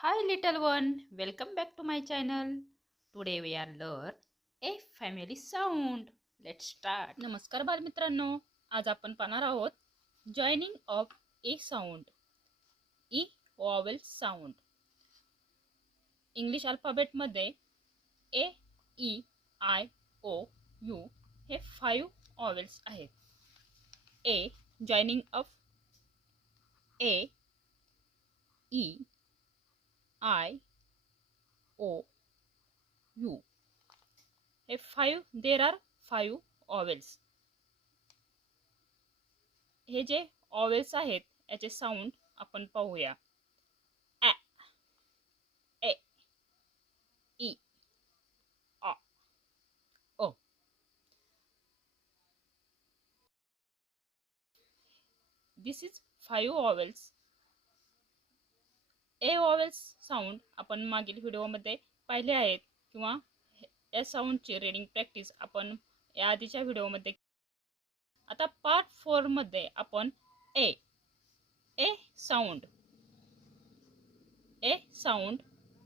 Hi little one, welcome back to my channel. Today we are learn a family sound. Let's start. नमस्कार बालमित्रांनो, आज आपण पाहणार आहोत joining of a sound. E vowel sound. English अल्फाबेटमध्ये A, E, I, O, U हे 5 vowels आहेत. A joining of A, E, I, O, U हे 5 देर आर 5 वॉवेल्स. हे जे वॉवेल्स आहेत याचे साऊंड आपण पाहूया. ॲ, ए, ई, आ, ओ. This is 5 vowels. A vowels sound आपण मागील व्हिडिओमध्ये पाहिले आहेत किंवा या साऊंडची रीडिंग प्रॅक्टिस आपण या आधीच्या व्हिडिओमध्ये. आता पार्ट 4 मध्ये आपण a a sound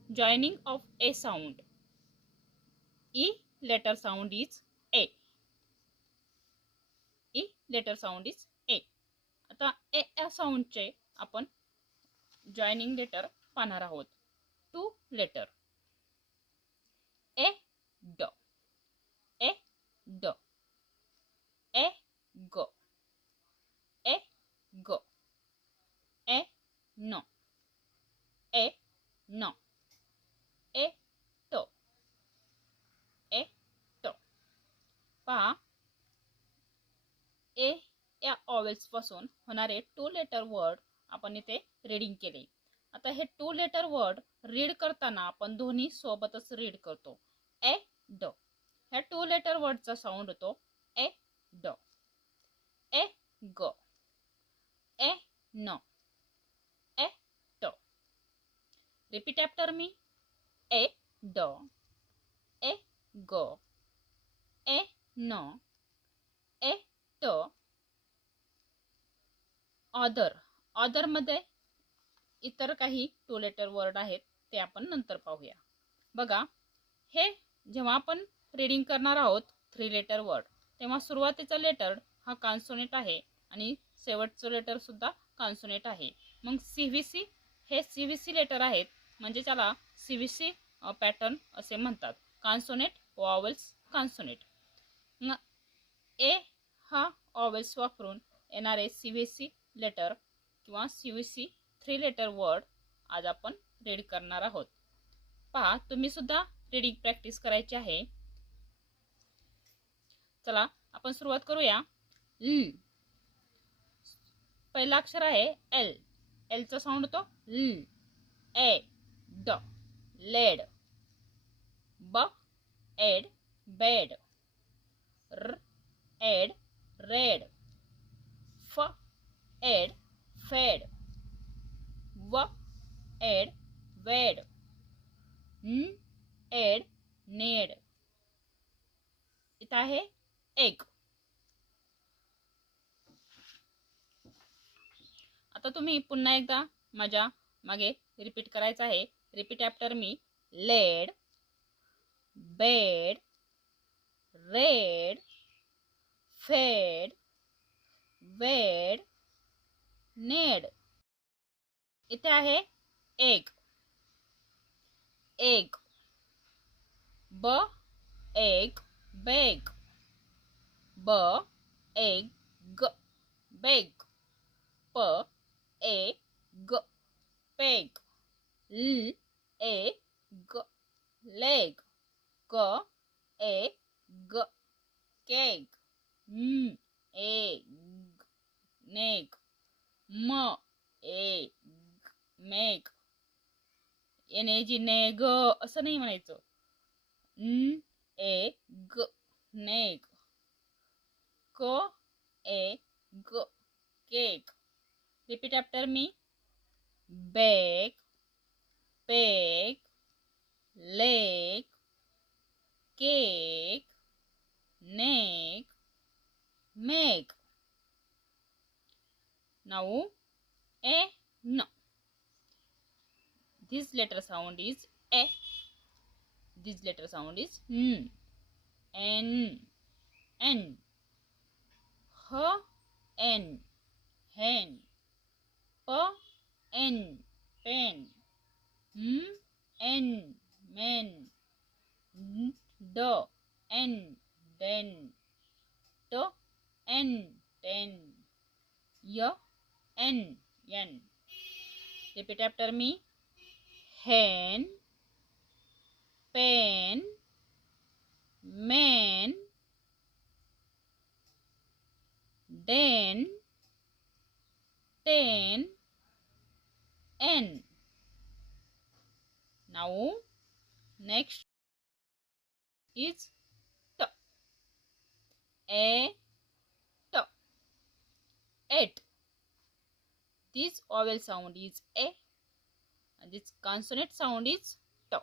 joining of a sound. E letter sound is A. E letter sound is A. आता ए या साऊंडचे आपण जॉइनिंग लेटर पाहणार आहोत. 2 लेटर ए ड, ए ड, ए ग, ए ग, ए न, ए न, ए ट, ए ट. पहा, ए या ऑवेल्स पासून होणारे 2 लेटर वर्ड आपण इथे रीडिंग केले. आता हे 2 लेटर वर्ड रीड करताना आपण दोन्ही सोबतच रीड करतो. ए ड. ह्या 2 लेटर वर्डचा साऊंड होतो ए ड. ए ग, ए न, ए ट. रिपीट आफ्टर मी. ए ड, ए ग, ए न, ए ट. ऑदर मध्ये इतर काही 2 लेटर वर्ड आहेत ते आपण नंतर पाहूया. बघा, हे जेव्हा आपण रीडिंग करणार आहोत 3 लेटर वर्ड तेव्हा सुरुवातीचा लेटर हा कॉन्सोनेंट आहे आणि शेवटचं लेटर सुद्धा कॉन्सोनेंट आहे. मग सीव्हीसी हे सीव्हीसी लेटर आहेत म्हणजे त्याला सीव्हीसी पॅटर्न असे म्हणतात. Consonant vowels consonant. ए हा वॉवेल्स वापरून येणारे सीव्हीसी लेटर किंवा सीव्हीसी 3 लेटर वर्ड आज आपण रीड करणार आहोत. पहा, तुम्ही सुद्धा रीडिंग प्रॅक्टिस करायची आहे. चला आपण सुरुवात करूया. ल. पहिला अक्षर आहे एल. एल चा साऊंड होतो ल. ए ड, लेड. ब एड, बेड. र एड, रेड. फ एड, फेड. व एड, वेड. न एड, नेड. इथं आहे एग. आता तुम्ही पुन्हा एकदा माझ्या मागे रिपीट करायचं आहे. Repeat after me. Led, bed, red, fed, wed, Ned. इथे आहे एग. एग. ब एग, बेग. ब एग, बेग. प ए ग, पेग. ल ए ग, लेग. ग ए ग, केग. न ए ग, नेग. म ए ग, मेग. एनेजी नेग असं नाही म्हणायचं. न ए ग, नेग. क ए ग, keg. Repeat after me. Beg, peg, leg, keg, neck, Meg. Now, a न. This letter sound is A. This letter sound is N. N. N. H. N. Hen. P. N. Pen. M. N. Men. D. N. Den. T. N. Ten. Y. N. Yen. Repeat after me. Hen. Pen. Man. Den. Ten. N. Now next is T. A. T. 8. This vowel sound is A and this consonant sound is T.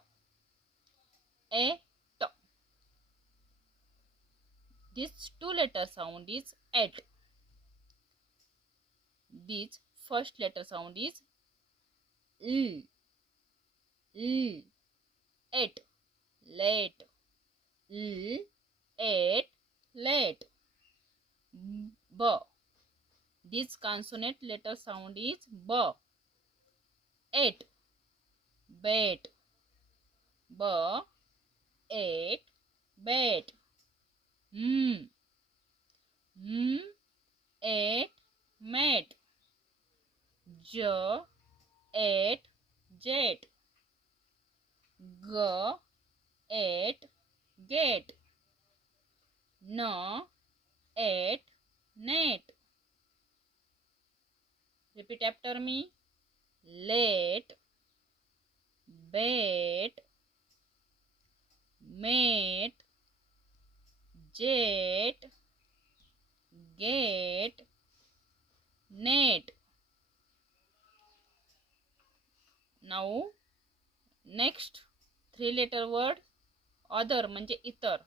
A. T. This two letter sound is 8. This first letter sound is L. L. 8. Late. L. 8. Late. B. This consonant letter sound is B. 8. Bet. B. 8. Bet. M. 8. Met. J. 8. Jet. G. 8. Gate. N. 8. Net. Repeat after me. Late. Bet. Mate. Jet. Gate. Net. Now next 3 letter word other म्हणजे इतर.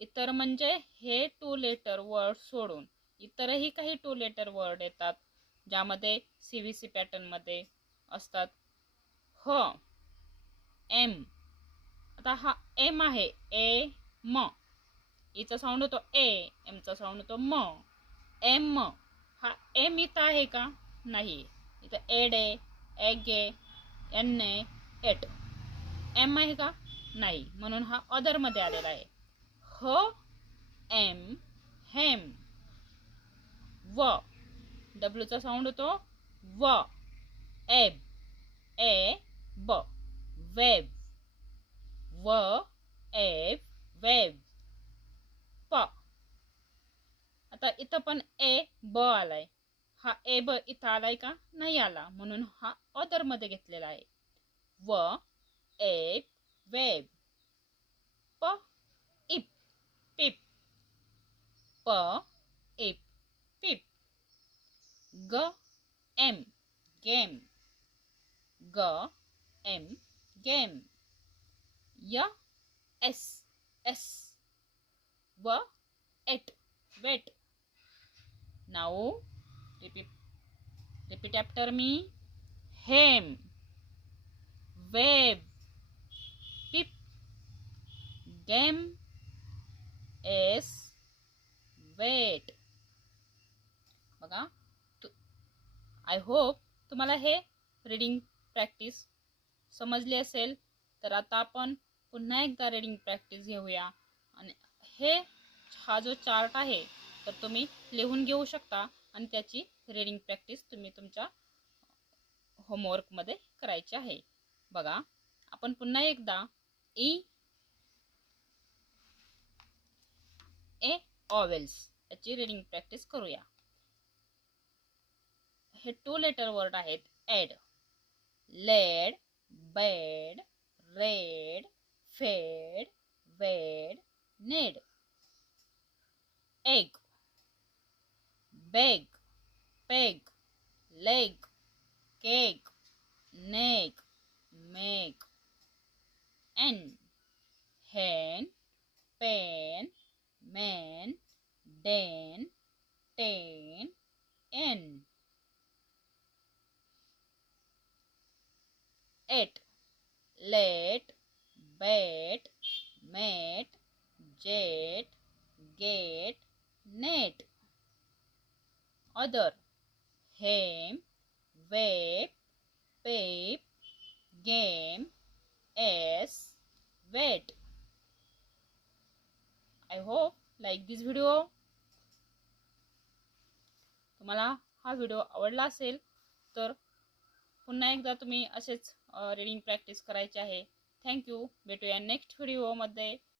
इतर म्हणजे हे 2 letter word सोडून इतरही काही 2 letter word येतात ज्यामध्ये CVC पॅटर्न मध्ये असतात. ह एम. आता हा एम आहे ए म. इचा साऊंड होतो ए, एम चा साऊंड होतो म. एम. हा एम इथं आहे का? नाही. इथं एड आहे, एग आहे, एन आहे, एट. एम आहे का? नाही. म्हणून हा अदर मध्ये आलेला आहे. ह एम हेम. व. डब्ल्यू चा साऊंड होतो व. एब. ए ब. वेब. व एब वेब. प. आता इथं पण ए ब आलाय. हा ए ब इथं आलाय का? नाही आला. म्हणून हा अदर मध्ये घेतलेला आहे. व एब वेब. प इप पिप. प इप पिप. ग एम गेम. ग एम गेम. य एस एस. व एट wet. Now repeat after me. Hem. Web. Pip. Game. S. Wait. बघा. आय होप तुम्हाला हे रीडिंग प्रॅक्टिस समजली असेल. तर आता आपण पुन्हा एकदा रीडिंग प्रॅक्टिस घेऊया. आणि हा जो चार्ट आहे तर तुम्ही लिहून घेऊ शकता आणि त्याची रीडिंग प्रॅक्टिस तुम्ही तुमच्या होमवर्कमध्ये करायची आहे. बघा आपण पुन्हा एकदा ई ए ऑवेल्स याची रीडिंग प्रॅक्टिस करूया. हे 2 लेटर वर्ड आहेत. Ed. Led. Bed. Red. Fed. Wed. Ned. Egg. Beg. Peg. Leg. Keg. Neck. Meg. N. hen. pen. man. den. ten. n. 8. Let, bet, met, jet, get, net. Other: hem, web, pape, game, s, wet. I hope like this video. तुम्हाला हा video आवडला असेल तर पुन्हा एकदा तुम्ही असेच reading practice करायची आहे. थँक्यू. भेटूया नेक्स्ट व्हिडिओमध्ये.